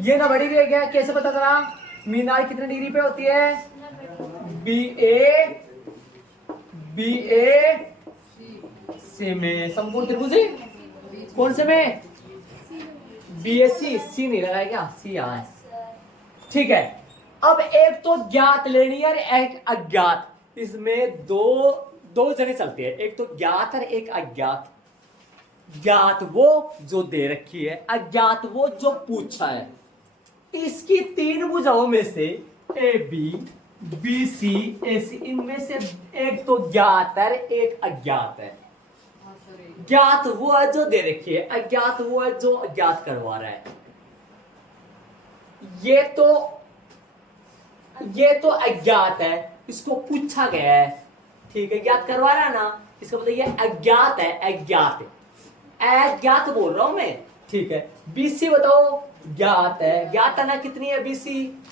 ये 90 डिग्री है क्या? कैसे पता करा? मीनार कितने डिग्री पे होती है? BA से में समकोण त्रिभुज है। कौन से में? BAC। सी नहीं लगा है क्या? सी यहाँ है। ठीक है, अब एक तो ज्ञात लेनी है, एक अज्ञात। इसमें दो जने चलते हैं, एक तो ज्ञात और एक अज्ञात। ज्ञात वो जो दे रखी है, अज्ञात वो जो पूछा है। इसकी 3 भुजाओं में से AB, BC, AC, इनमें से एक तो ज्ञात है, एक अज्ञात है। ज्ञात वो है जो दे रखी है, अज्ञात वो है जो अज्ञात करवा रहा है। ये तो अज्ञात है, इसको पूछा गया है। ठीक है, ज्ञात करवा रहा है ना, इसका मतलब ये अज्ञात है। अज्ञात अज्ञात बोल रहा हूं मैं, ठीक है। बीसी बताओ, ज्ञात है, ज्ञात है ना, कितनी है बीसी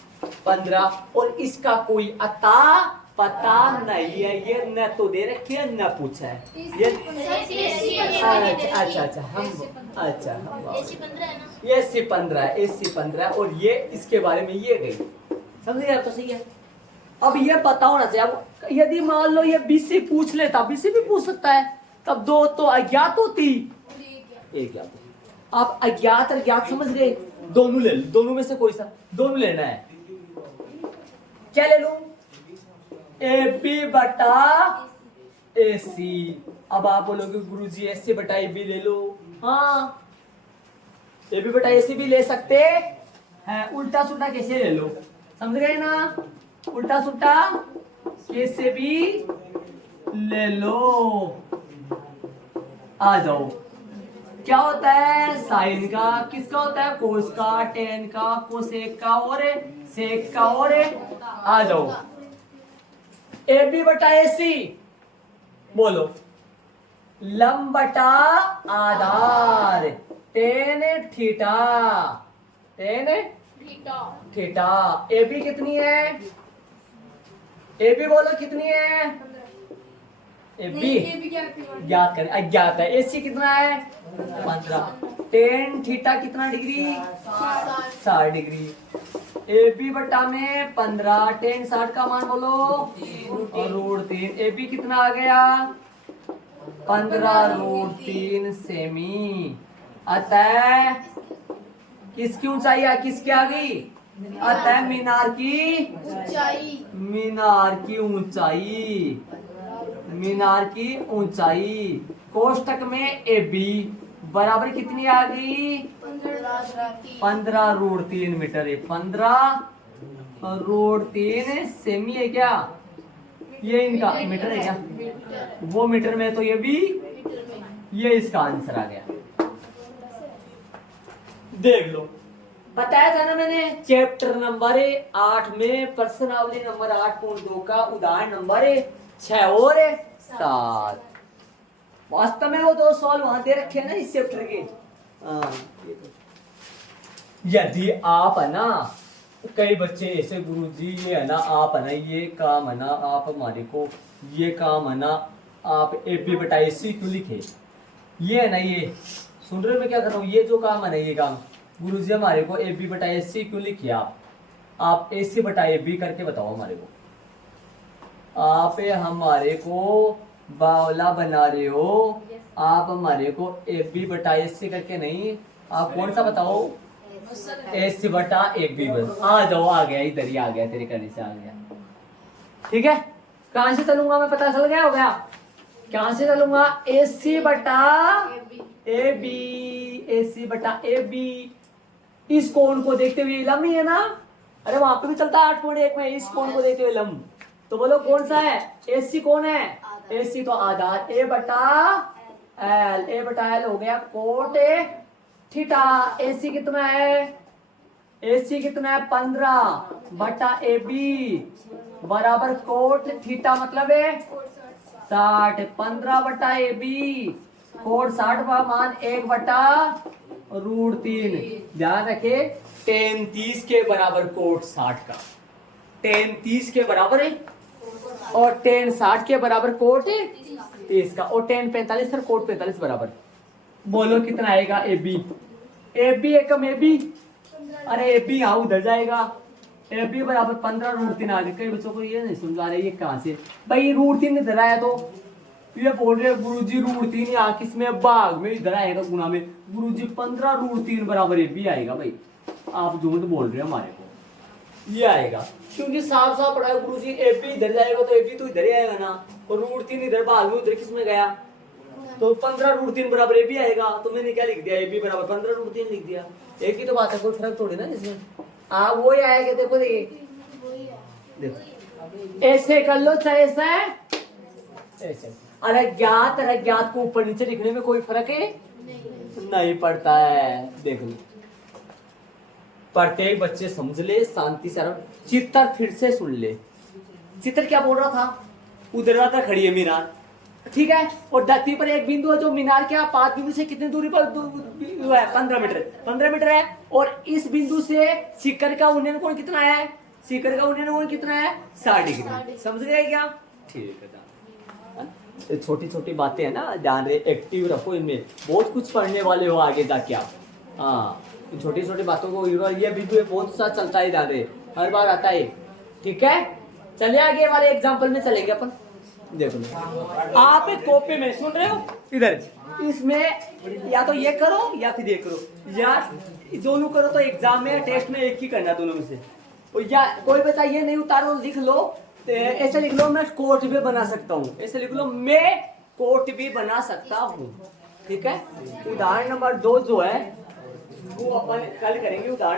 15, और इसका कोई अता पता नहीं है, ये न तो दे रखी है न पूछा है ये। अच्छा हम ये AC15 है, AC15, और ये इसके बारे में ये गई, समझ गए? तो सही है। अब ये पता होना चाहिए। अब यदि मान लो ये बीसी पूछ लेता, बीसी भी पूछ सकता है, तब दो तो अज्ञात होती, एक ज्ञात। आप अज्ञात और ज्ञात समझ गए, दोनों ले लो, दोनों में से कोई सा दोनों लेना है। क्या ले लूं? AB बटा AC। अब आप बोलोगे गुरुजी AC बटा AB ले लो, हाँ AB बटा AC भी ले सकते हैं, उल्टा सुल्टा कैसे ले लो, समझ गए ना? उल्टा सुल्टा कैसे भी ले लो। आ जाओ, क्या होता है साइन का, किसका होता है कोस का, टेन का, कोसेक का और सेक का, और आ जाओ AB बटा AC बोलो, लंब बटा आधार, tan theta, tan theta. AB कितनी है? AB बोलो कितनी है? AB ज्ञात करें, अज्ञात है। AC कितना है? 15। टेन थीटा कितना डिग्री? 60 डिग्री। AB बटा में 15, टेन 60 का मान बोलो और √3। AB कितना आ गया? 15√3 सेमी। अतः किसकी ऊंचाई है, किसकी आ गई? अतः मीनार की ऊंचाई, मीनार की ऊंचाई, मीनार की ऊंचाई कोष्टक में AB बराबर कितनी आ गई? 15√3 मीटर है। 15√3 सेमी है क्या? ये इनका मीटर है क्या? वो मीटर में, तो ये भी, ये इसका आंसर आ गया। देख लो, बताया था ना मैंने चैप्टर नंबर 8 में प्रश्नावली नंबर 8.2 का उदाहरण नंबर 6 और 7। वास्तव में वो दो सवाल वहां दे रखे हैं ना इस चैप्टर के। यदि आप है ना, कई बच्चे ऐसे गुरुजी ये है ना, आप है ना ये काम है ना, आप हमारे को ये काम है ना, आप AB बटा AC क्यों लिखे? ये है ना, ये सुन रहे हो मैं क्या कर रहा हूँ? ये जो काम है ना, ये काम गुरुजी हमारे को AB बटा AC क्यों लिखिए? आप AC बटा AB करके बताओ हमारे को। आप हमारे को बावला बना रहे हो, आप हमारे को AB बटा AC करके नहीं, आप कौन सा बताओ? AC बटा AB। बस आ जाओ, आ गया, इधर ही आ गया, तेरे करने से आ गया। ठीक है, कहां से चलूंगा मैं? पता चल गया, हो गया। कहां से चलूंगा? AC बटा AB, AC बटा AB। इस कोण को देखते हुए लंब ही है ना, अरे वहां पे भी चलता है 8.1 में, इस कोण को देखते हुए लंब। तो बोलो कौन सा है? AC कौन है? AC तो आधार, A बटा L, A बटा L हो गया कोट थीटा। AC कितना है? AC कितना है? 15 बटा AB बराबर कोट थीटा, मतलब है 60। 15 बटा AB कोट 60 का मान 1 बटा √3। ध्यान रखे, टेन 30 के बराबर कोट 60 का, टेन 30 के बराबर है, और टेन 60 के बराबर कोट 30 का, और टेन 45 पर कोट 45 बराबर। बोलो कितना आएगा? AB, AB एकम AB, अरे AB यहाँ उधर जाएगा। AB बराबर 15√3 आ गया। कई बच्चों को ये नहीं समझ आ रहा है, ये कहाँ से भाई √3 इधर आया, तो ये बोल रहे गुरुजी √3 यहाँ किसमें? भाग में, इधर आएगा गुना में। गुरुजी 15√3 बराबर AB आएगा। भाई आप झूठ बोल रहे हो हमारे को, ये आएगा क्योंकि साफ साफ पढ़ा है गुरुजी, AB इधर जाएगा तो AB तो इधर ही आएगा ना, और √3 इधर भाग में, उधर किसमें गया? तो 15√3 बराबर AB आएगा। तो मैंने क्या लिख दिया? AB बराबर 15√3 लिख दिया। एक ही तो बात है, कोई फर्क थोड़ी ना इसमें। वो ही आएगा। देखो देखो, ऐसे कर लो चाहे ऐसा है ऐसे। अज्ञात और अज्ञात को ऊपर नीचे लिखने में कोई फर्क है नहीं पड़ता है। देख लो, प्रत्येक बच्चे समझ ले, शांति से। चित्तर फिर से सुन ले। चित्तर क्या बोल रहा था? उधर खड़ी है मीनार, ठीक है। और धरती पर एक बिंदु है जो मीनार के पांच बिंदु से कितनी दूरी पर है? 15 मीटर, 15 मीटर है। और इस बिंदु से शिखर का उन्नयन कोण कितना है? शिखर का उन्नयन कोण कितना है? 60 डिग्री। समझ गए क्या? ठीक है। ये छोटी छोटी बातें है ना, ध्यान रहे, एक्टिव रखो इनमें, बहुत कुछ पढ़ने वाले हो आगे जाके आप। हाँ, छोटी छोटी बातों को ये बिंदु बहुत सा चलता है, ध्यान रहे, हर बार आता है। ठीक है, चलिए आगे वाले एग्जाम्पल में चलेंगे अपन। देखो आप एक कॉपी में सुन रहे हो, इधर इसमें या तो ये करो या फिर ये करो, या दोनों करो, तो एग्जाम में टेस्ट में एक ही करना दोनों में से। और या कोई बच्चा ये नहीं उतारो, लिख लो, तो ऐसे लिख लो मैं कोट भी बना सकता हूँ, ऐसे लिख लो मैं कोट भी बना सकता हूँ। ठीक है, उदाहरण नंबर 2 जो है वो अपन कल करेंगे। उदाहरण